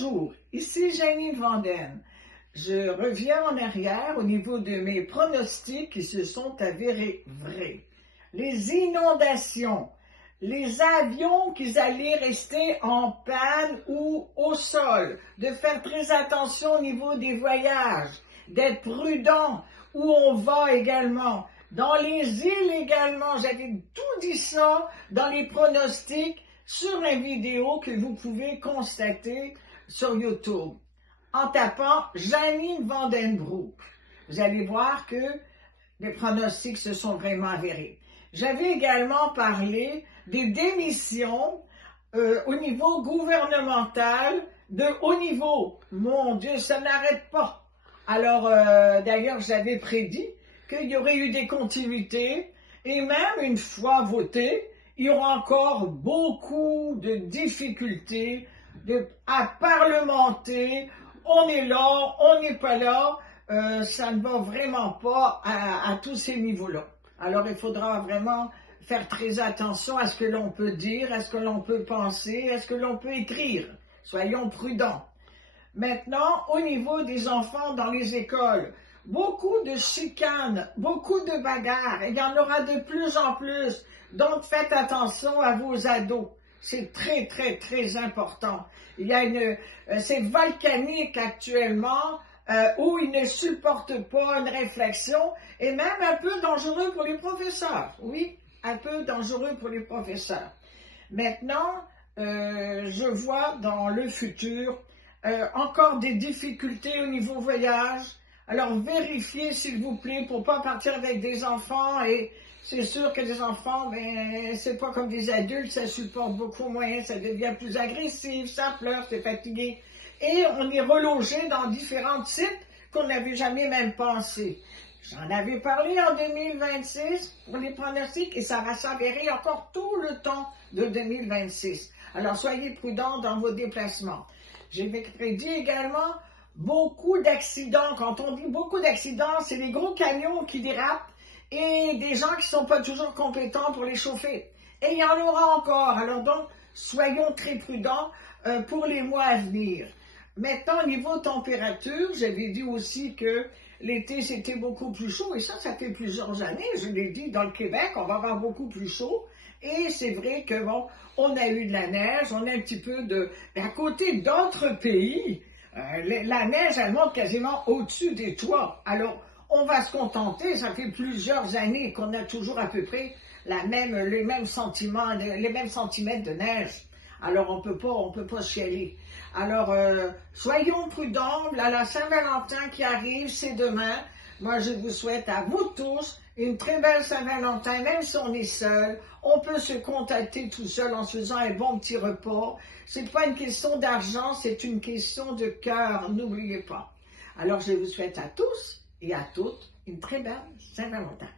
Bonjour, ici Janine Vanden. Je reviens en arrière au niveau de mes pronostics qui se sont avérés vrais. Les inondations, les avions qui allaient rester en panne ou au sol, de faire très attention au niveau des voyages, d'être prudent où on va également. Dans les îles également, j'avais tout dit ça dans les pronostics sur la vidéo que vous pouvez constater sur YouTube en tapant Janine Vandenbroek. Vous allez voir que les pronostics se sont vraiment avérés. J'avais également parlé des démissions au niveau gouvernemental de haut niveau. Mon Dieu, ça n'arrête pas. Alors, d'ailleurs, j'avais prédit qu'il y aurait eu des continuités et même une fois voté, il y aura encore beaucoup de difficultés à parlementer. On est là, on n'est pas là. Ça ne va vraiment pas à tous ces niveaux-là. Alors, il faudra vraiment faire très attention à ce que l'on peut dire, à ce que l'on peut penser, à ce que l'on peut écrire. Soyons prudents. Maintenant, au niveau des enfants dans les écoles, beaucoup de chicanes, beaucoup de bagarres. Il y en aura de plus en plus. Donc, faites attention à vos ados. C'est très, très, très important. Il y a c'est volcanique actuellement, où ils ne supportent pas une réflexion et même un peu dangereux pour les professeurs. Oui, un peu dangereux pour les professeurs. Maintenant, je vois dans le futur encore des difficultés au niveau voyage. Alors, vérifiez, s'il vous plaît, pour ne pas partir avec des enfants. Et c'est sûr que les enfants, ben, c'est pas comme des adultes, ça supporte beaucoup moins, ça devient plus agressif, ça pleure, c'est fatigué. Et on est relogé dans différents sites qu'on n'avait jamais même pensé. J'en avais parlé en 2026 pour les pronostics et ça va s'avérer encore tout le temps de 2026. Alors, soyez prudents dans vos déplacements. J'ai prédit également beaucoup d'accidents. Quand on dit beaucoup d'accidents, c'est les gros camions qui dérapent et des gens qui ne sont pas toujours compétents pour les chauffer. Et il y en aura encore. Alors donc, soyons très prudents pour les mois à venir. Maintenant, au niveau température, j'avais dit aussi que l'été, c'était beaucoup plus chaud. Et ça fait plusieurs années. Je l'ai dit, dans le Québec, on va avoir beaucoup plus chaud. Et c'est vrai que, bon, on a eu de la neige, on a un petit peu de... À côté d'autres pays, la neige, elle monte quasiment au-dessus des toits. Alors, on va se contenter, ça fait plusieurs années qu'on a toujours à peu près les mêmes sentiments, les mêmes centimètres de neige. Alors, on peut pas chialer. Alors, soyons prudents. Là, la Saint-Valentin qui arrive, c'est demain. Moi, je vous souhaite à vous tous une très belle Saint-Valentin, même si on est seul. On peut se contenter tout seul en se faisant un bon petit repas. C'est pas une question d'argent, c'est une question de cœur, n'oubliez pas. Alors, je vous souhaite à tous et à toutes une très belle Saint-Valentin.